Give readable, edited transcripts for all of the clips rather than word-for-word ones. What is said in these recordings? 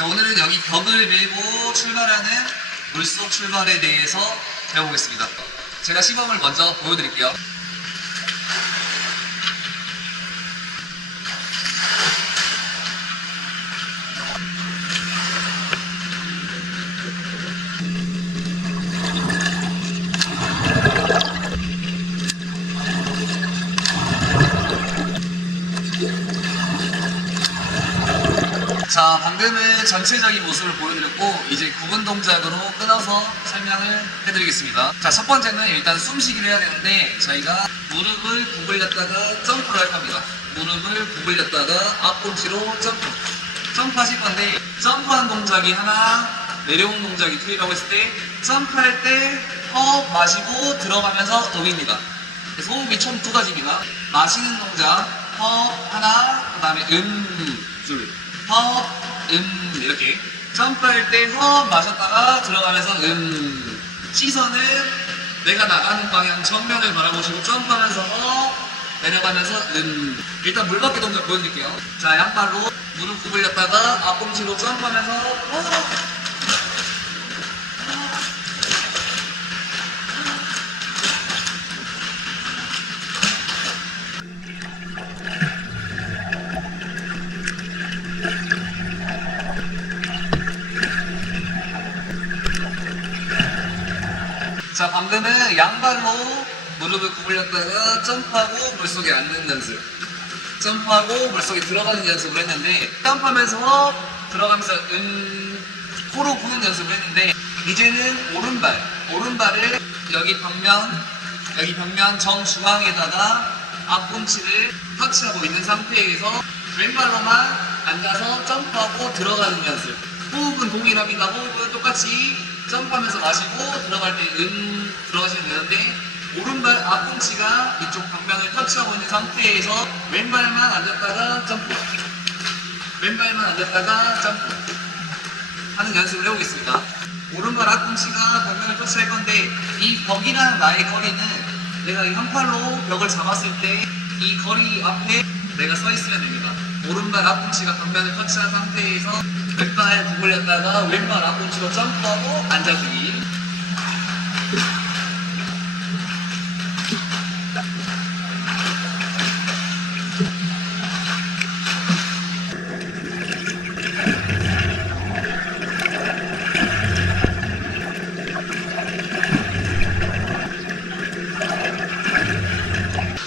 자, 오늘은 여기 벽을 밀고 출발하는 물속 출발에 대해서 배워보겠습니다. 제가 시범을 먼저 보여드릴게요. 자, 방금은 전체적인 모습을 보여드렸고 이제 구분 동작으로 끊어서 설명을 해드리겠습니다. 자, 첫 번째는 일단 숨쉬기를 해야 되는데 저희가 무릎을 구부렸다가 점프를 할 겁니다. 무릎을 구부렸다가 앞꿈치로 점프하실 건데 점프한 동작이 하나, 내려온 동작이 둘이라고 했을 때 점프할 때 호흡 마시고 들어가면서 음입니다. 그래서 호흡이 총 두 가지입니다. 마시는 동작 호흡 하나, 그 다음에 둘. 허, 이렇게 점프할 때 허 마셨다가 들어가면서 시선은 내가 나가는 방향 정면을 바라보시고 점프하면서 허 내려가면서 일단 물받기 동작 보여드릴게요. 자, 양발로 무릎 구부렸다가 앞꿈치로 점프하면서 허 자, 방금은 양발로 무릎을 구부렸다가 점프하고 물속에 앉는 연습, 점프하고 물속에 들어가는 연습을 했는데 점프하면서 들어가면서 코로 부는 연습을 했는데 이제는 오른발을 여기 벽면 정중앙에다가 앞꿈치를 터치하고 있는 상태에서 왼발로만 앉아서 점프하고 들어가는 연습. 호흡은 동일합니다. 호흡은 똑같이 점프하면서 마시고 들어갈 때 들어가시면 되는데 오른발 앞꿈치가 이쪽 벽면을 터치하고 있는 상태에서 왼발만 앉았다가 점프, 왼발만 앉았다가 점프 하는 연습을 해보겠습니다. 오른발 앞꿈치가 벽면을 터치할 건데 이 벽이랑 나의 거리는 내가 이 한 팔로 벽을 잡았을 때 이 거리 앞에 내가 서 있으면 됩니다. 오른발 앞꿈치가 벽면을 터치한 상태에서 왼발 구부렸다가 왼발 앞꿈치로 점프하고 앉아주기.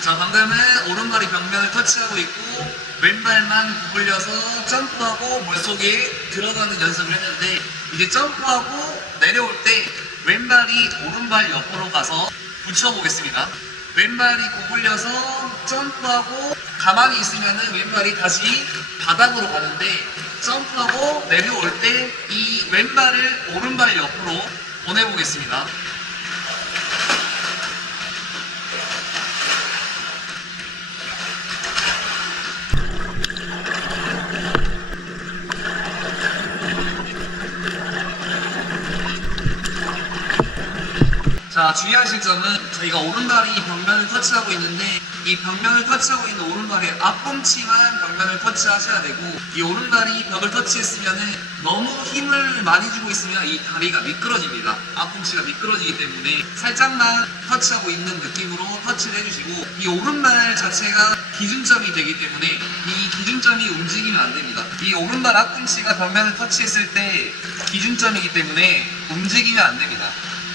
자, 방금은 오른발이 벽면을 터치하고 있고 왼발만 구부려서 점프하고 물속에 들어가는 연습을 했는데 이제 점프하고 내려올 때 왼발이 오른발 옆으로 가서 붙여보겠습니다. 왼발이 구부려서 점프하고 가만히 있으면 왼발이 다시 바닥으로 가는데 점프하고 내려올 때 이 왼발을 오른발 옆으로 보내보겠습니다. 자, 주의하실 점은 저희가 오른발이 벽면을 터치하고 있는데 이 벽면을 터치하고 있는 오른발의 앞꿈치만 벽면을 터치하셔야 되고 이 오른발이 벽을 터치했으면 너무 힘을 많이 주고 있으면 이 다리가 미끄러집니다. 앞꿈치가 미끄러지기 때문에 살짝만 터치하고 있는 느낌으로 터치를 해주시고 이 오른발 자체가 기준점이 되기 때문에 이 기준점이 움직이면 안 됩니다. 이 오른발 앞꿈치가 벽면을 터치했을 때 기준점이기 때문에 움직이면 안 됩니다.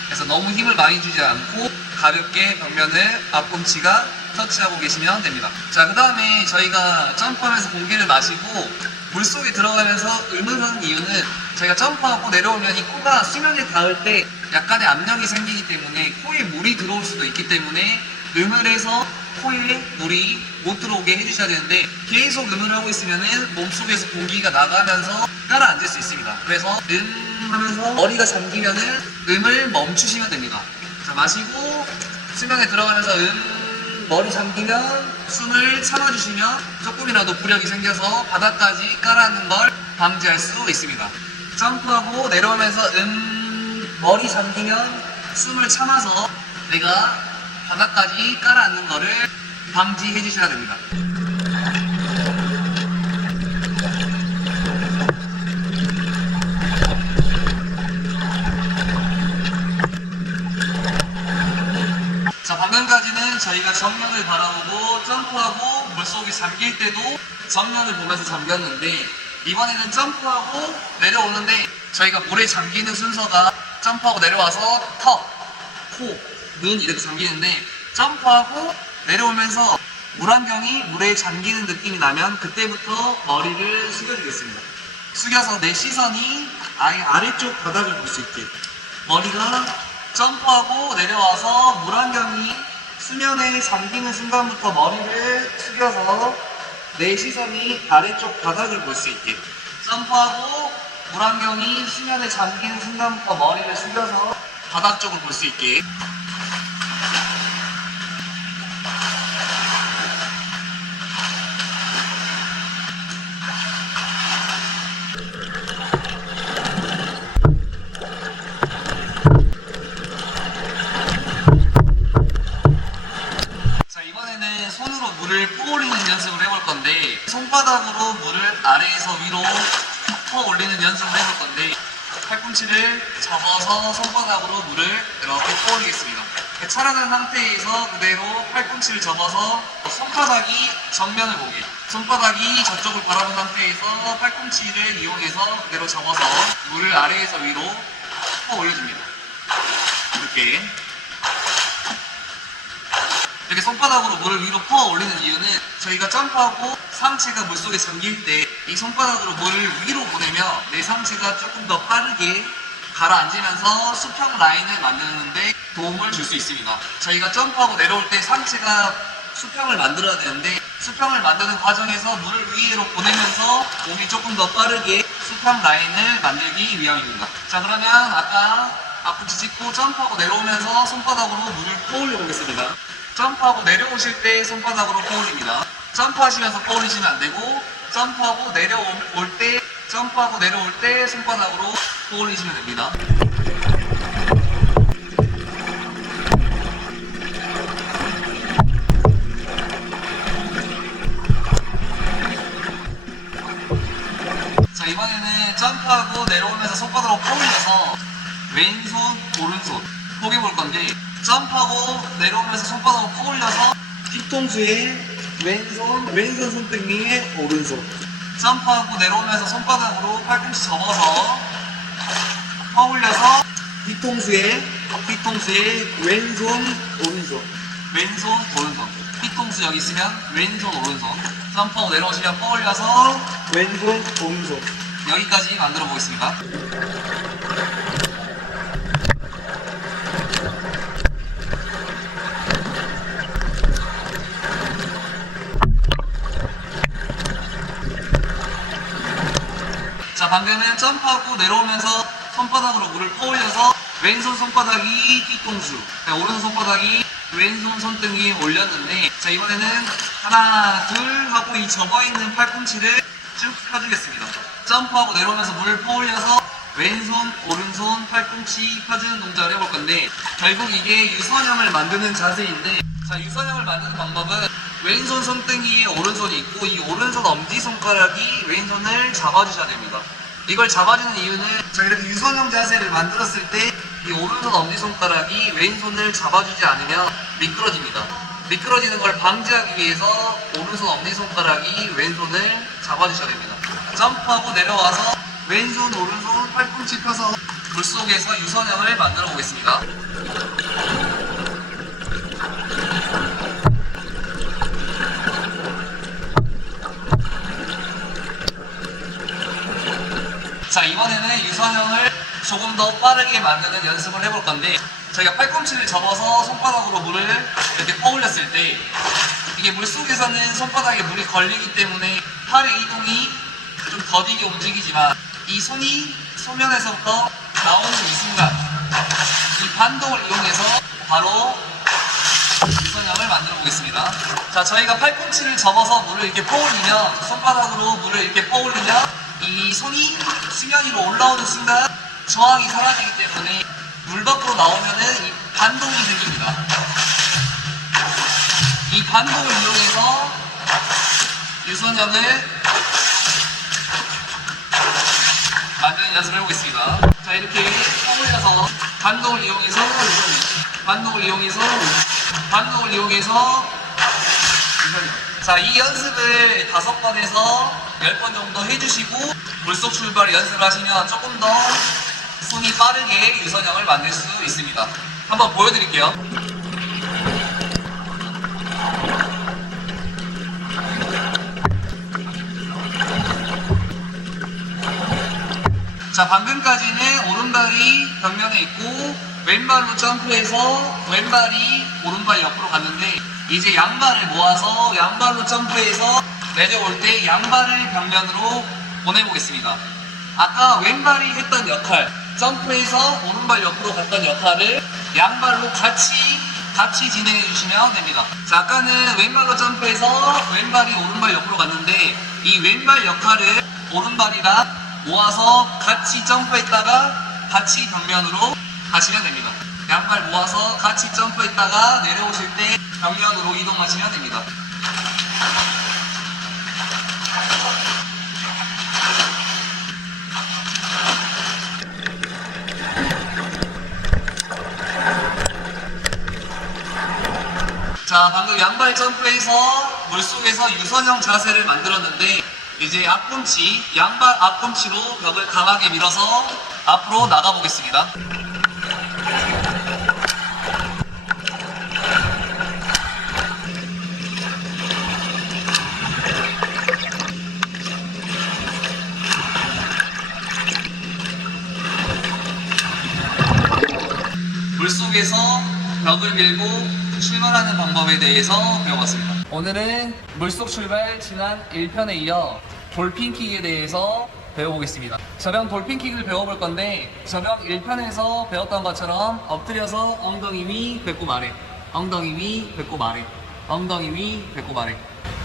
그래서 너무 힘을 많이 주지 않고 가볍게 벽면을 앞꿈치가 터치하고 계시면 됩니다. 자, 그 다음에 저희가 점프하면서 공기를 마시고 물속에 들어가면서 하는 이유는 저희가 점프하고 내려오면 이 코가 수면에 닿을 때 약간의 압력이 생기기 때문에 코에 물이 들어올 수도 있기 때문에 해서 코에 물이 못 들어오게 해주셔야 되는데 계속 하고 있으면 몸속에서 공기가 나가면서 가라앉을 수 있습니다. 그래서 하면서 머리가 잠기면은 을 멈추시면 됩니다. 자, 마시고 수면에 들어가면서 머리 잠기면 숨을 참아주시면 조금이라도 부력이 생겨서 바닥까지 깔아앉는 걸 방지할 수 있습니다. 점프하고 내려오면서 머리 잠기면 숨을 참아서 내가 바닥까지 깔아앉는 거를 방지해 주셔야 됩니다. 저희가 정면을 바라보고 점프하고 물속에 잠길 때도 정면을 보면서 잠겼는데, 이번에는 점프하고 내려오는데 저희가 물에 잠기는 순서가 점프하고 내려와서 턱, 코, 눈 이렇게 잠기는데, 점프하고 내려오면서 물안경이 물에 잠기는 느낌이 나면 그때부터 머리를 숙여주겠습니다. 숙여서 내 시선이 아예 아래쪽 바닥을 볼 수 있게, 머리가 점프하고 내려와서 물안경이 수면에 잠기는 순간부터 머리를 숙여서 내 시선이 아래쪽 바닥을 볼 수 있게, 점프하고 물안경이 수면에 잠기는 순간부터 머리를 숙여서 바닥 쪽을 볼 수 있게. 자, 이번에는 손으로 물을 퍼올리는 연습을 해볼 건데, 손바닥으로 물을 아래에서 위로 퍼올리는 연습을 해볼 건데, 팔꿈치를 접어서 손바닥으로 물을 이렇게 퍼올리겠습니다. 차라는 상태에서 그대로 팔꿈치를 접어서 손바닥이 정면을 보게, 손바닥이 저쪽을 바라본 상태에서 팔꿈치를 이용해서 그대로 접어서 물을 아래에서 위로 퍼올려줍니다. 이렇게 손바닥으로 물을 위로 퍼 올리는 이유는, 저희가 점프하고 상체가 물속에 잠길 때 이 손바닥으로 물을 위로 보내며 내 상체가 조금 더 빠르게 가라앉으면서 수평 라인을 만드는데 도움을 줄 수 있습니다. 저희가 점프하고 내려올 때 상체가 수평을 만들어야 되는데, 수평을 만드는 과정에서 물을 위로 보내면서 몸이 조금 더 빠르게 수평 라인을 만들기 위함입니다. 자, 그러면 아까 앞꿈치 짚고 점프하고 내려오면서 손바닥으로 물을 퍼올려 보겠습니다. 점프하고 내려오실 때 손바닥으로 퍼올립니다. 점프하시면서 퍼올리시면 안 되고, 점프하고 내려올 때, 점프하고 내려올 때 손바닥으로 퍼올리시면 됩니다. 자, 이번에는 점프하고 내려오면서 손바닥으로 퍼올려서 왼손, 오른손 포개볼 건데, 점프하고 내려오면서 손바닥으로 퍼올려서 뒤통수에 왼손 손등에 오른손, 점프하고 내려오면서 손바닥으로 팔꿈치 접어서 퍼올려서 뒤통수에 왼손, 오른손, 뒤통수 여기 있으면 왼손, 오른손, 점프하고 내려오시면 퍼올려서 왼손, 오른손, 여기까지 만들어 보겠습니다. 자, 방금은 점프하고 내려오면서 손바닥으로 물을 퍼올려서 왼손 손바닥이 뒤통수, 오른손 손바닥이 왼손 손등에 올렸는데, 자, 이번에는 하나, 둘 하고 이 접어있는 팔꿈치를 쭉 펴주겠습니다. 점프하고 내려오면서 물을 퍼올려서 왼손, 오른손, 팔꿈치 펴주는 동작을 해볼 건데, 결국 이게 유선형을 만드는 자세인데, 자, 유선형을 만드는 방법은 왼손 손등이에 오른손이 있고, 이 오른손 엄지손가락이 왼손을 잡아주셔야 됩니다. 이걸 잡아주는 이유는, 자, 이렇게 유선형 자세를 만들었을 때 이 오른손 엄지손가락이 왼손을 잡아주지 않으면 미끄러집니다. 미끄러지는 걸 방지하기 위해서 오른손 엄지손가락이 왼손을 잡아주셔야 됩니다. 점프하고 내려와서 왼손, 오른손, 팔꿈치 펴서 물속에서 유선형을 만들어 보겠습니다. 자, 이번에는 유선형을 조금 더 빠르게 만드는 연습을 해볼 건데, 저희가 팔꿈치를 접어서 손바닥으로 물을 이렇게 퍼올렸을 때, 이게 물속에서는 손바닥에 물이 걸리기 때문에 팔의 이동이 좀 더디게 움직이지만, 이 손이 소면에서부터 나오는 이 순간, 이 반동을 이용해서 바로 유선형을 만들어 보겠습니다. 자, 저희가 팔꿈치를 접어서 물을 이렇게 퍼올리면, 손바닥으로 물을 이렇게 퍼올리면 이 손이 수면 위로 올라오는 순간 저항이 사라지기 때문에 물 밖으로 나오면은 이 반동이 생깁니다. 이 반동을 이용해서 유선형을 만드는 연습을 해보겠습니다. 자, 이렇게 퍼올려서 반동을 이용해서 반동을 이용해서 자, 이 연습을 5번에서 10번 정도 해주시고 물속 출발 연습을 하시면 조금 더 손이 빠르게 유선형을 만들 수 있습니다. 한번 보여드릴게요. 자, 방금까지는 오른발이 벽면에 있고 왼발로 점프해서 왼발이 오른발 옆으로 갔는데 이제 양발을 모아서 양발로 점프해서 내려올 때 양발을 벽면으로 보내보겠습니다. 아까 왼발이 했던 역할, 점프해서 오른발 옆으로 갔던 역할을 양발로 같이 진행해 주시면 됩니다. 자, 아까는 왼발로 점프해서 왼발이 오른발 옆으로 갔는데 이 왼발 역할을 오른발이랑 모아서 같이 점프했다가 같이 벽면으로 가시면 됩니다. 양발 모아서 같이 점프했다가 내려오실 때 벽면으로 이동하시면 됩니다. 자, 방금 양발 점프해서 물속에서 유선형 자세를 만들었는데 이제 앞꿈치, 양발 앞꿈치로 벽을 강하게 밀어서 앞으로 나가 보겠습니다. 물속에서 벽을 밀고 출발하는 방법에 대해서 배워봤습니다. 오늘은 물속 출발 지난 1편에 이어 돌핀킥에 대해서 배워보겠습니다. 저병 돌핀킥을 배워볼 건데 저병 1편에서 배웠던 것처럼 엎드려서 엉덩이 위, 배꼽 아래, 엉덩이 위, 배꼽 아래, 엉덩이 위, 배꼽 아래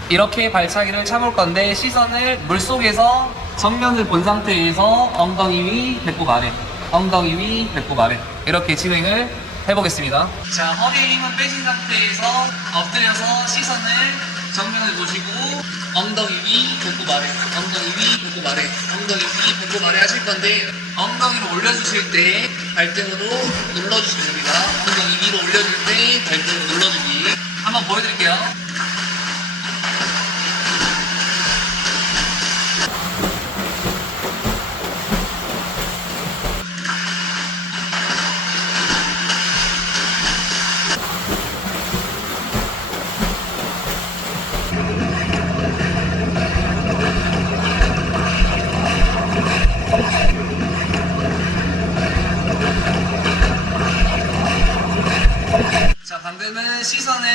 이렇게 발차기를 차볼 건데 시선을 물속에서 정면을 본 상태에서 엉덩이 위, 배꼽 아래, 엉덩이 위, 배꼽 아래 이렇게 진행을 해보겠습니다. 자, 허리에 힘은 빼신 상태에서 엎드려서 시선을 정면을 보시고 엉덩이 위, 배꼽 아래, 엉덩이 위, 배꼽 아래, 엉덩이 위, 배꼽 아래 하실 건데 엉덩이를 올려주실 때 발등으로 눌러주시면 됩니다. 엉덩이 위로 올려줄 때 발등으로 눌러주기 한번 보여드릴게요. 자, 방금은 시선을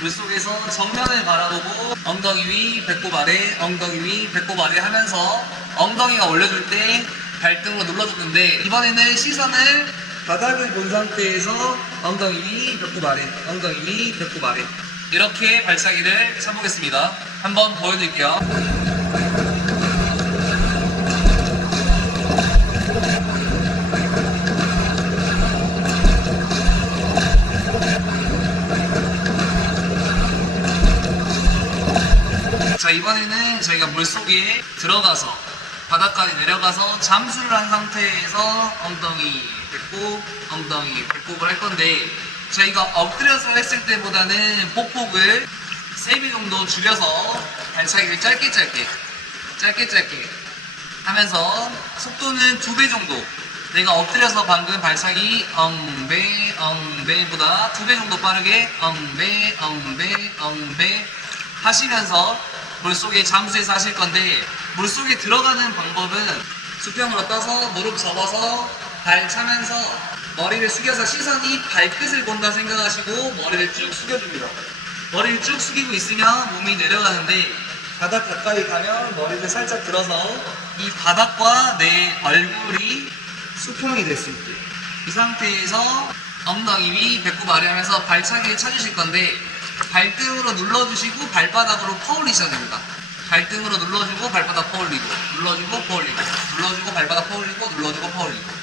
물속에서 정면을 바라보고 엉덩이 위, 배꼽 아래, 엉덩이 위, 배꼽 아래 하면서 엉덩이가 올려줄 때 발등으로 눌러줬는데 이번에는 시선을 바닥을 본 상태에서 엉덩이 위, 배꼽 아래, 엉덩이 위, 배꼽 아래 이렇게 발차기를 쳐보겠습니다. 한번 보여드릴게요. 자, 이번에는 저희가 물속에 들어가서 바닥까지 내려가서 잠수를 한 상태에서 엉덩이, 배꼽, 엉덩이, 배꼽을 할 건데 저희가 엎드려서 했을 때보다는 폭폭을 3배 정도 줄여서 발차기를 짧게 하면서 속도는 2배 정도 내가 엎드려서 방금 발차기 엉배 보다 2배 정도 빠르게 엉배 하시면서 물속에 잠수해서 하실 건데 물속에 들어가는 방법은 수평으로 떠서 무릎 접어서 발 차면서 머리를 숙여서 시선이 발끝을 본다 생각하시고 머리를 쭉 숙여줍니다. 머리를 쭉 숙이고 있으면 몸이 내려가는데 바닥 가까이 가면 머리를 살짝 들어서 이 바닥과 내 얼굴이 수평이 됐을 때 이 상태에서 엉덩이 위, 배꼽 아래 하면서 발차기를 쳐주실 건데 발등으로 눌러주시고 발바닥으로 퍼올리셔야 됩니다. 발등으로 눌러주고 발바닥 퍼올리고 눌러주고 퍼올리고 눌러주고 발바닥 퍼올리고 눌러주고 퍼올리고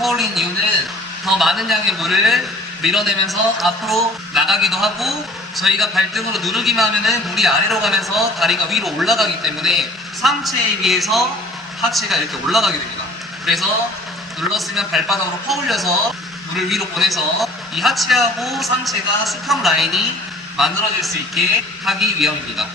퍼올린 이유는 더 많은 양의 물을 밀어내면서 앞으로 나가기도 하고, 저희가 발등으로 누르기만 하면은 물이 아래로 가면서 다리가 위로 올라가기 때문에 상체에 비해서 하체가 이렇게 올라가게 됩니다. 그래서 눌렀으면 발바닥으로 퍼올려서 물을 위로 보내서 이 하체하고 상체가 수평 라인이 만들어질 수 있게 하기 위함입니다.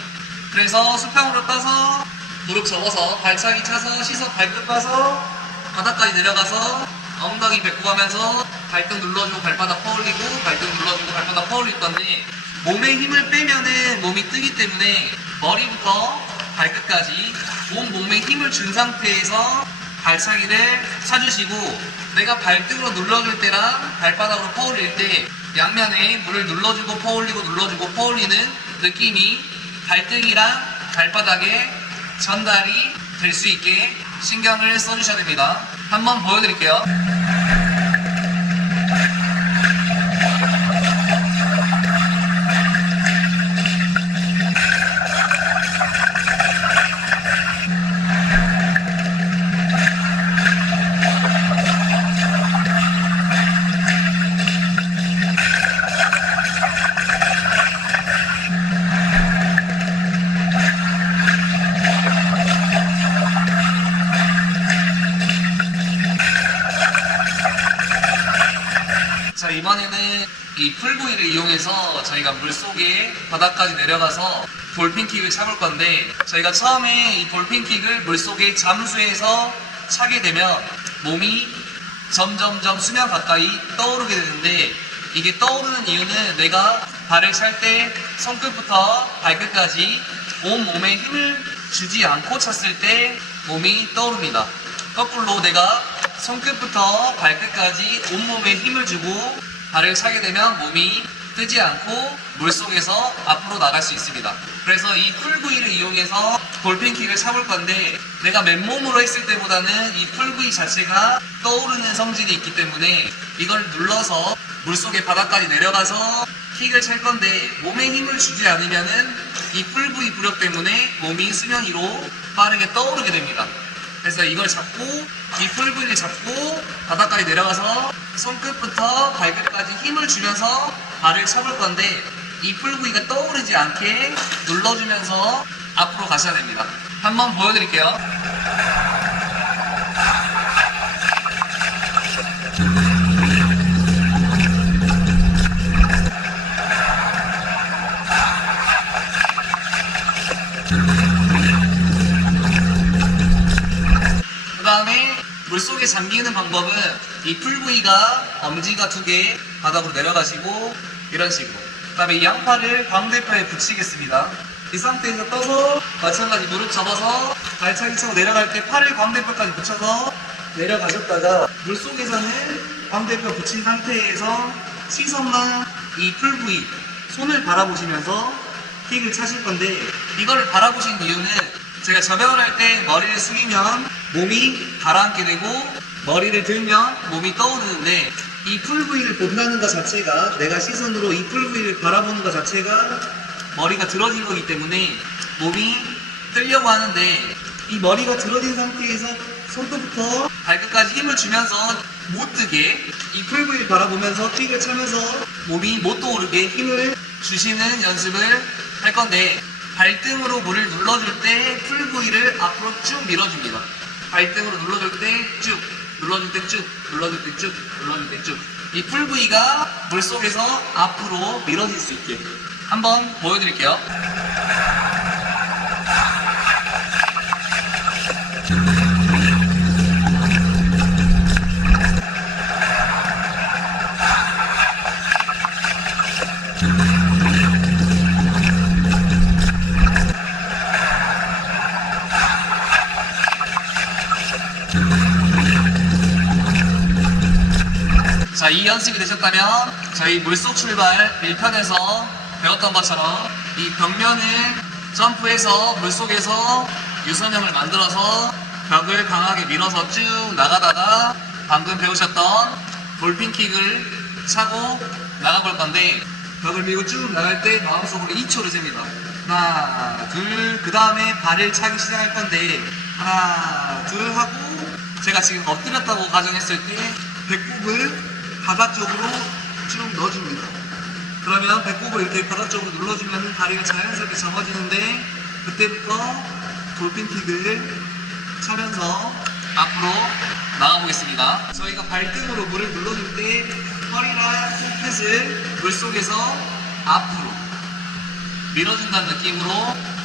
그래서 수평으로 따서 무릎 접어서 발차기 차서 시선 발끝 봐서 바닥까지 내려가서 엉덩이 뱉고 가면서 발등 눌러주고 발바닥 퍼올리고 발등 눌러주고 발바닥 퍼올릴 건데, 몸에 힘을 빼면은 몸이 뜨기 때문에 머리부터 발끝까지 온 몸에 힘을 준 상태에서 발차기를 차주시고, 내가 발등으로 눌러줄 때랑 발바닥으로 퍼올릴 때 양면에 물을 눌러주고 퍼올리고 눌러주고 퍼올리는 느낌이 발등이랑 발바닥에 전달이 될 수 있게 신경을 써주셔야 됩니다. 한번 보여드릴게요. 자, 이번에는 이 풀부위를 이용해서 저희가 물속에 바닥까지 내려가서 돌핀킥을 차볼 건데, 저희가 처음에 이 돌핀킥을 물속에 잠수해서 차게 되면 몸이 점점점 수면 가까이 떠오르게 되는데, 이게 떠오르는 이유는 내가 발을 찰 때 손끝부터 발끝까지 온 몸에 힘을 주지 않고 찼을 때 몸이 떠오릅니다. 거꾸로 내가 손끝부터 발끝까지 온몸에 힘을 주고 발을 차게 되면 몸이 뜨지 않고 물속에서 앞으로 나갈 수 있습니다. 그래서 이 풀부위를 이용해서 돌핀킥을 차볼 건데, 내가 맨몸으로 했을 때보다는 이 풀부위 자체가 떠오르는 성질이 있기 때문에 이걸 눌러서 물속에 바닥까지 내려가서 킥을 찰 건데, 몸에 힘을 주지 않으면은 이 풀부위 부력 때문에 몸이 수면 위로 빠르게 떠오르게 됩니다. 그래서 이걸 잡고, 이 풀부위를 잡고 바닥까지 내려가서 손끝부터 발끝까지 힘을 주면서 발을 차볼 건데, 이 풀부위가 떠오르지 않게 눌러주면서 앞으로 가셔야 됩니다. 한번 보여드릴게요. 그 다음에 물속에 잠기는 방법은 이 풀부위가 엄지가 2개 바닥으로 내려가시고 이런 식으로, 그 다음에 이 양팔을 광대뼈에 붙이겠습니다. 이 상태에서 떠서 마찬가지 무릎 접어서 발차기 차고 내려갈 때 팔을 광대뼈까지 붙여서 내려가셨다가, 물속에서는 광대뼈 붙인 상태에서 시선만 이 풀부위 손을 바라보시면서 킥을 차실 건데, 이거를 바라보신 이유는 제가 저병을 할 때 머리를 숙이면 몸이 가라앉게 되고 머리를 들면 몸이 떠오르는데, 이 풀부위를 본다는 것 자체가, 내가 시선으로 이 풀부위를 바라보는 것 자체가 머리가 들어진 거기 때문에 몸이 뜨려고 하는데, 이 머리가 들어진 상태에서 손끝부터 발끝까지 힘을 주면서 못 뜨게 이 풀부위를 바라보면서 킥을 차면서 몸이 못 떠오르게 힘을 주시는 연습을 할 건데, 발등으로 물을 눌러줄 때 풀부위를 앞으로 쭉 밀어줍니다. 발등으로 눌러줄 때 쭉, 눌러줄 때 쭉, 눌러줄 때 쭉, 눌러줄 때 쭉. 이 풀부위가 물속에서 앞으로 밀어질 수 있게 한번 보여드릴게요. 자, 이 연습이 되셨다면 저희 물속 출발 1편에서 배웠던 것처럼 이 벽면을 점프해서 물속에서 유선형을 만들어서 벽을 강하게 밀어서 쭉 나가다가 방금 배우셨던 돌핀킥을 차고 나가볼 건데, 벽을 밀고 쭉 나갈 때 마음속으로 2초를 셉니다. 하나, 둘, 그 다음에 발을 차기 시작할 건데, 하나, 둘 하고, 제가 지금 엎드렸다고 가정했을 때 배꼽을 바닥 쪽으로 쭉 넣어줍니다. 그러면 배꼽을 이렇게 바닥 쪽으로 눌러주면 다리가 자연스럽게 접어지는데 그때부터 돌핀킥을 차면서 앞으로 나가보겠습니다. 저희가 발등으로 물을 눌러줄 때 허리랑 손끝을 물속에서 앞으로 밀어준다는 느낌으로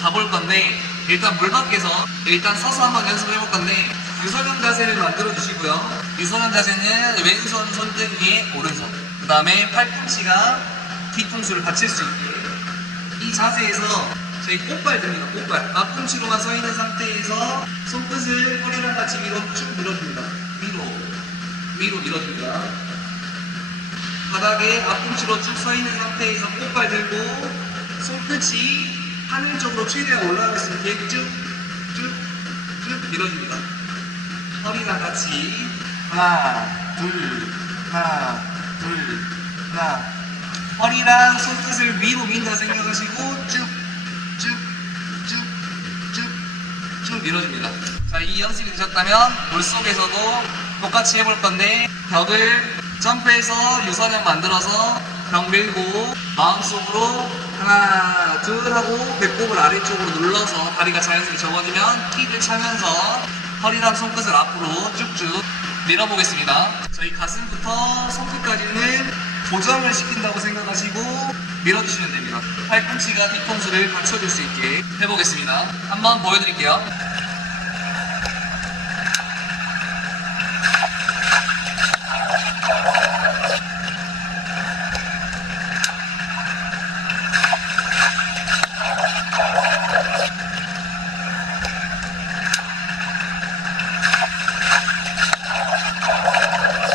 가볼 건데 일단 물 밖에서 일단 서서 한번 연습을 해볼 건데 유선형 자세를 만들어 주시고요. 유선형 자세는 왼손 손등 위에 오른손, 그 다음에 팔꿈치가 뒤통수를 받칠 수 있게 이 자세에서 저희 꽃발 듭니다. 꽃발 앞꿈치로만 서 있는 상태에서 손끝을 허리랑 같이 위로 쭉 밀어줍니다. 위로 밀어줍니다. 바닥에 앞꿈치로 쭉 서 있는 상태에서 꽃발 들고 손끝이 하늘 쪽으로 최대한 올라갈 수 있게 쭉쭉쭉 밀어줍니다. 허리랑 같이 하나 둘 하나 허리랑 손끝을 위로 민다 생각하시고 쭉 밀어줍니다. 자, 이 연습이 되셨다면 물속에서도 똑같이 해볼 건데 벽을 점프해서 유선형 만들어서 벽 밀고 마음속으로 하나 둘 하고 배꼽을 아래쪽으로 눌러서 다리가 자연스럽게 접어지면 킥을 차면서 허리랑 손끝을 앞으로 쭉쭉 밀어보겠습니다. 저희 가슴부터 손끝까지는 고정을 시킨다고 생각하시고 밀어주시면 됩니다. 팔꿈치가 뒤통수를 받쳐줄 수 있게 해보겠습니다. 한번 보여드릴게요.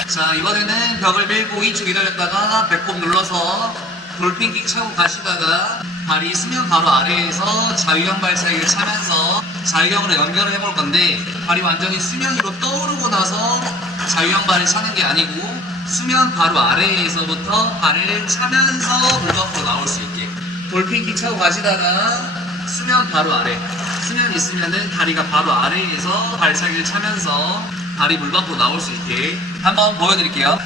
자, 이번에는 벽을 밀고 2초 기다렸다가 배꼽 눌러서 돌핀킥 차고 가시다가 발이 수면 바로 아래에서 자유형 발차기를 차면서 자유형으로 연결을 해볼 건데 발이 완전히 수면 위로 떠오르고 나서 자유형 발을 차는 게 아니고 수면 바로 아래에서부터 발을 차면서 물 밖으로 나올 수 있게 돌핀킥 차고 가시다가 수면 바로 아래 수면 있으면은 다리가 바로 아래에서 발차기를 차면서 발이 물 밖으로 나올 수 있게 한번 보여드릴게요.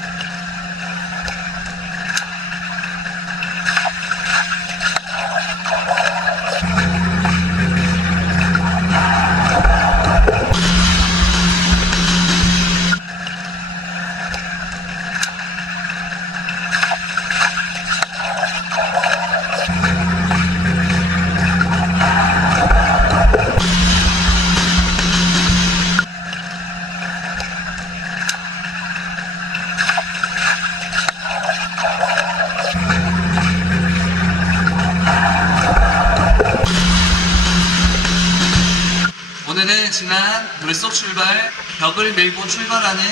오늘은 지난 물속 출발, 벽을 밀고 출발하는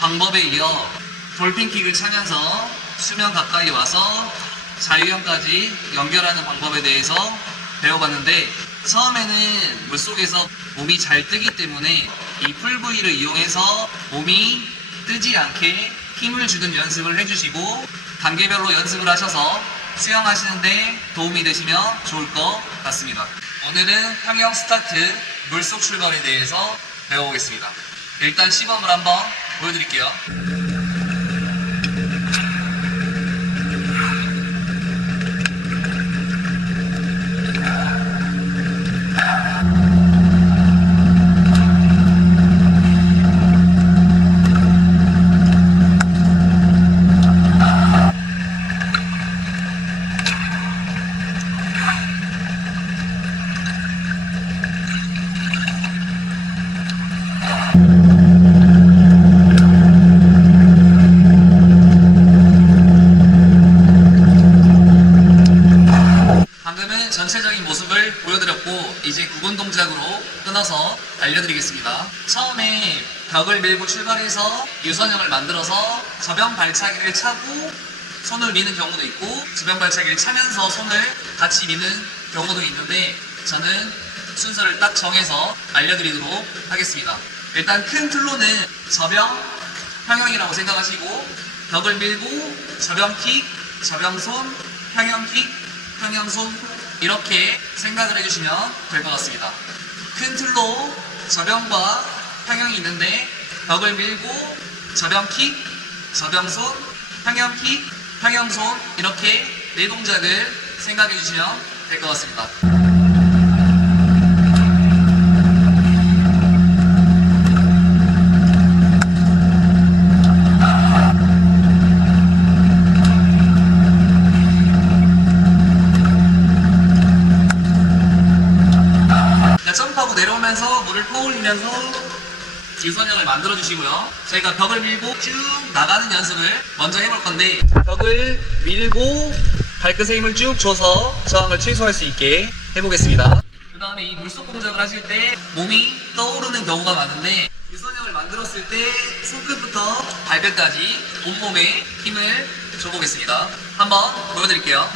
방법에 이어 돌핀킥을 차면서 수면 가까이 와서 자유형까지 연결하는 방법에 대해서 배워봤는데 처음에는 물속에서 몸이 잘 뜨기 때문에 이 풀부위를 이용해서 몸이 뜨지 않게 힘을 주는 연습을 해주시고 단계별로 연습을 하셔서 수영하시는데 도움이 되시면 좋을 것 같습니다. 오늘은 평형 스타트 물속 출발에 대해서 배워보겠습니다. 일단 시범을 한번 보여드릴게요. 방금은 전체적인 모습을 보여드렸고 이제 구분 동작으로 끊어서 알려드리겠습니다. 처음에 벽을 밀고 출발해서 유선형을 만들어서 저병 발차기를 차고 손을 미는 경우도 있고 저병 발차기를 차면서 손을 같이 미는 경우도 있는데 저는 순서를 딱 정해서 알려드리도록 하겠습니다. 일단 큰 틀로는 저병, 평형이라고 생각하시고 벽을 밀고 저병킥, 저병손, 평형킥, 평형손 이렇게 생각을 해주시면 될 것 같습니다. 큰 틀로 저병과 평형이 있는데 벽을 밀고 저병킥, 저병손, 평형킥, 평형손 이렇게 네 동작을 생각해 주시면 될 것 같습니다. 자, 점프하고 내려오면서 물을 퍼올리면서 유선형을 만들어 주시고요. 저희가 벽을 밀고 쭉 나가는 연습을 먼저 해볼 건데, 벽을 밀고 발끝에 힘을 쭉 줘서 저항을 최소화할 수 있게 해보겠습니다. 그 다음에 이 물속 동작을 하실 때 몸이 떠오르는 경우가 많은데, 유선형을 만들었을 때 손끝부터 발끝까지 온몸에 힘을 줘보겠습니다. 한번 보여드릴게요.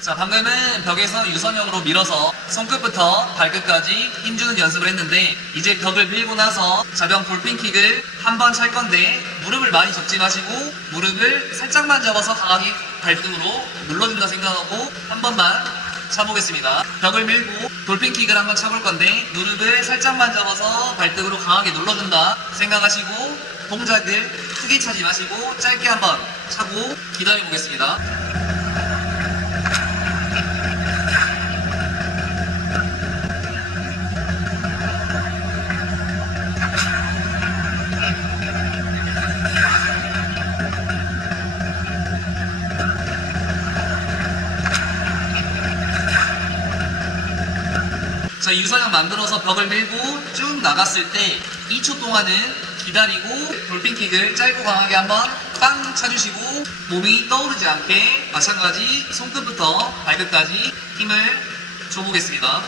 자, 방금은 벽에서 유선형으로 밀어서 손끝부터 발끝까지 힘주는 연습을 했는데, 이제 벽을 밀고 나서 저병 볼핀킥을 한 번 찰 건데, 무릎을 많이 접지 마시고 무릎을 살짝만 접어서 강하게 발등으로 눌러준다 생각하고 한 번만 차보겠습니다. 벽을 밀고 돌핀킥을 한번 차볼 건데, 무릎을 살짝만 접어서 발등으로 강하게 눌러준다 생각하시고 동작을 크게 차지 마시고 짧게 한번 차고 기다려 보겠습니다. 자, 유선형 만들어서 벽을 밀고 쭉 나갔을 때 2초 동안은 기다리고 돌핀킥을 짧고 강하게 한번 빵 차주시고 몸이 떠오르지 않게 마찬가지 손끝부터 발끝까지 힘을 줘보겠습니다.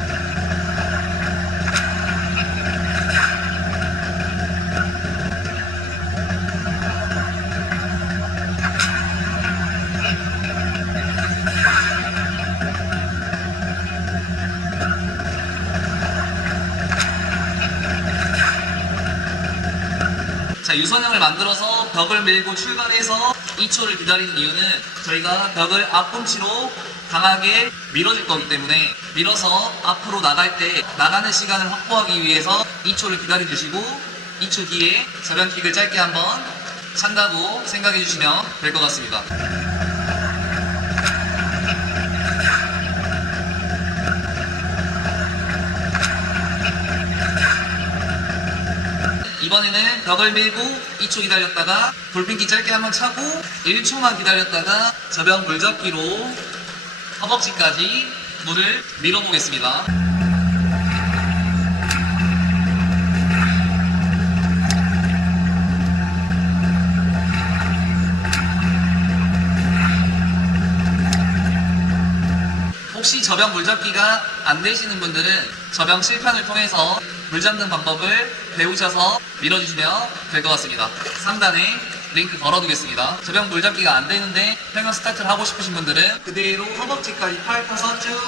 자, 유선형을 만들어서 벽을 밀고 출발해서 2초를 기다리는 이유는 저희가 벽을 앞꿈치로 강하게 밀어줄 거기 때문에, 밀어서 앞으로 나갈 때 나가는 시간을 확보하기 위해서 2초를 기다려 주시고 2초 뒤에 저변킥을 짧게 한번 찬다고 생각해 주시면 될 것 같습니다. 이번에는 벽을 밀고 2초 기다렸다가 돌핀킥 짧게 한번 차고 1초만 기다렸다가 저병 물잡기로 허벅지까지 물을 밀어보겠습니다. 혹시 저병 물잡기가 안 되시는 분들은 저병 실편을 통해서 물 잡는 방법을 배우셔서 밀어주시면 될 것 같습니다. 상단에 링크 걸어두겠습니다. 저병 물 잡기가 안 되는데 평형 스타트를 하고 싶으신 분들은 그대로 허벅지까지 팔 펴서 쭉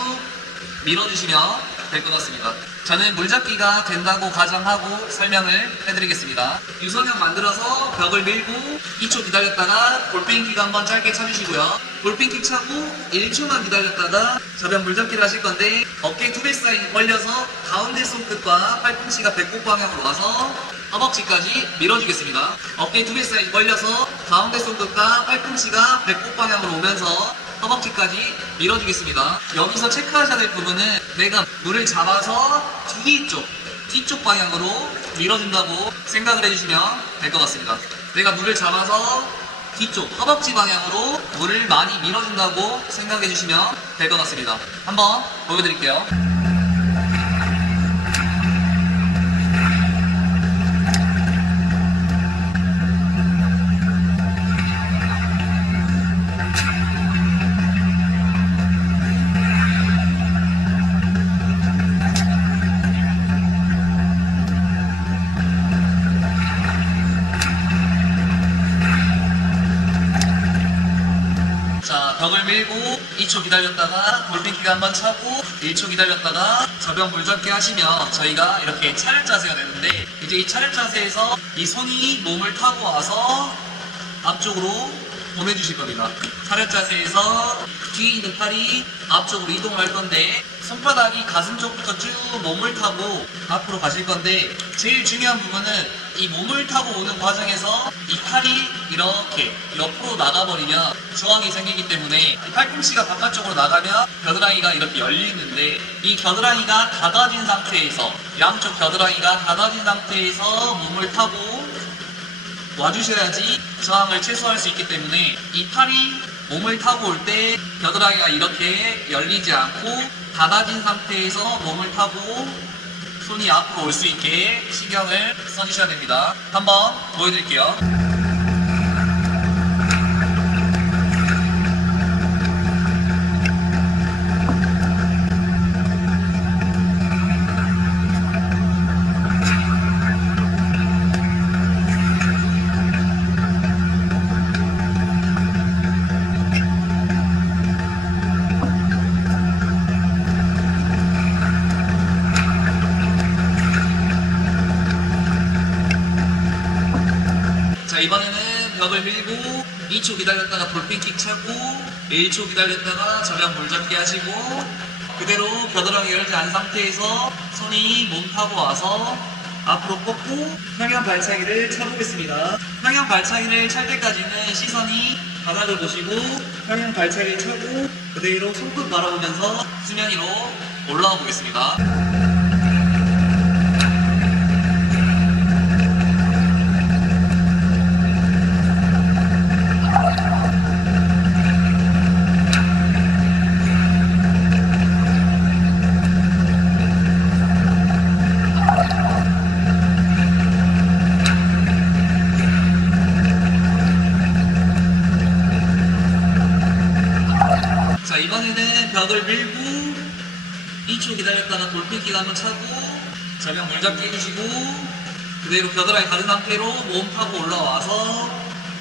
밀어주시면 될 것 같습니다. 저는 물 잡기가 된다고 가정하고 설명을 해드리겠습니다. 유선형 만들어서 벽을 밀고 2초 기다렸다가 볼핀킥 한번 짧게 차주시고요. 볼핀킥 차고 1초만 기다렸다가 저병 물잡기를 하실 건데, 어깨 두 배 사이 벌려서 가운데 손끝과 팔꿈치가 배꼽 방향으로 와서 허벅지까지 밀어주겠습니다. 어깨 두 배 사이 벌려서 가운데 손끝과 팔꿈치가 배꼽 방향으로 오면서 허벅지까지 밀어주겠습니다. 여기서 체크하셔야 될 부분은 내가 물을 잡아서 뒤쪽 방향으로 밀어준다고 생각을 해주시면 될 것 같습니다. 내가 물을 잡아서 뒤쪽 허벅지 방향으로 물을 많이 밀어준다고 생각해 주시면 될 것 같습니다. 한번 보여드릴게요. 자, 벽을 밀고 2초 기다렸다가 돌핀킥 한번 차고 1초 기다렸다가 저병 물잡기 하시면 저희가 이렇게 차렷 자세가 되는데, 이 이제 이 차렷 자세에서 이 손이 몸을 타고 와서 앞쪽으로 보내주실 겁니다. 차렷 자세에서 뒤에 있는 팔이 앞쪽으로 이동할 건데 손바닥이 가슴 쪽부터 쭉 몸을 타고 앞으로 가실 건데 제일 중요한 부분은 이 몸을 타고 오는 과정에서 이 팔이 이렇게 옆으로 나가버리면 저항이 생기기 때문에 이 팔꿈치가 바깥쪽으로 나가면 겨드랑이가 이렇게 열리는데 이 겨드랑이가 닫아진 상태에서 양쪽 겨드랑이가 닫아진 상태에서 몸을 타고 와주셔야지 저항을 최소화할 수 있기 때문에 이 팔이 몸을 타고 올 때 겨드랑이가 이렇게 열리지 않고 닫아진 상태에서 몸을 타고 손이 앞으로 올 수 있게 신경을 써주셔야 됩니다. 한번 보여드릴게요. 자, 이번에는 벽을 밀고 2초 기다렸다가 돌핀킥 차고 1초 기다렸다가 저랑 물잡기 하시고 그대로 겨드랑이 열지 않은 상태에서 손이 몸 타고 와서 앞으로 뻗고 평형 발차기를 차보겠습니다. 평형 발차기를 찰 때까지는 시선이 바닥을 보시고 평형 발차기를 차고 그대로 손끝 바라보면서 수면 위로 올라와 보겠습니다. 자, 이번에는 벽을 밀고 2초 기다렸다가 돌핀킥 한번 차고 저병 물잡기 해주시고 그대로 겨드랑이 가른 상태로 몸 타고 올라와서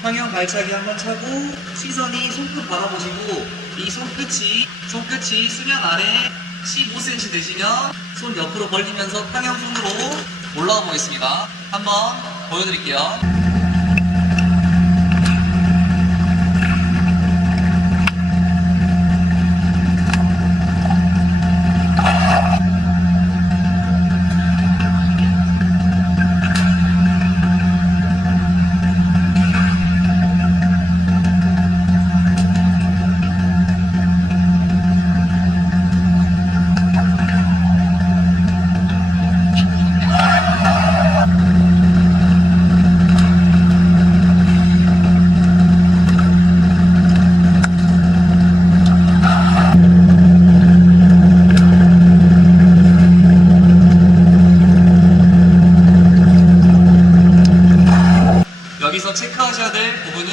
평형 발차기 한번 차고 시선이 손끝 바라보시고 이 손끝이 수면 아래 15cm 되시면 손 옆으로 벌리면서 평형손으로 올라와 보겠습니다. 한번 보여드릴게요. 여기서 체크하셔야 될 부분은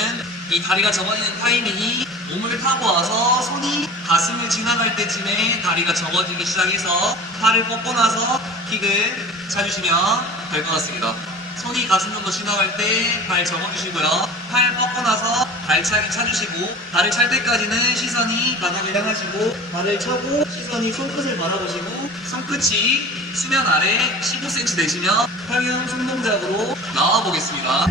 이 다리가 접어지는 타이밍이 몸을 타고 와서 손이 가슴을 지나갈 때쯤에 다리가 접어지기 시작해서 팔을 뻗고 나서 킥을 차주시면 될 것 같습니다. 손이 가슴 정도 지나갈 때 발 접어주시고요. 팔 뻗고 나서 발차기 차주시고 발을 찰 때까지는 시선이 바닥을 향하시고 발을 차고 시선이 손끝을 바라보시고 손끝이 수면 아래 15cm 되시면 평형 손동작으로 나와 보겠습니다.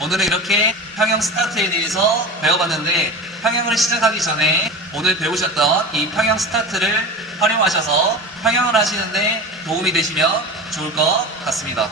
오늘은 이렇게 평형 스타트에 대해서 배워봤는데 평형을 시작하기 전에 오늘 배우셨던 이 평형 스타트를 활용하셔서 평형을 하시는데 도움이 되시면 좋을 것 같습니다.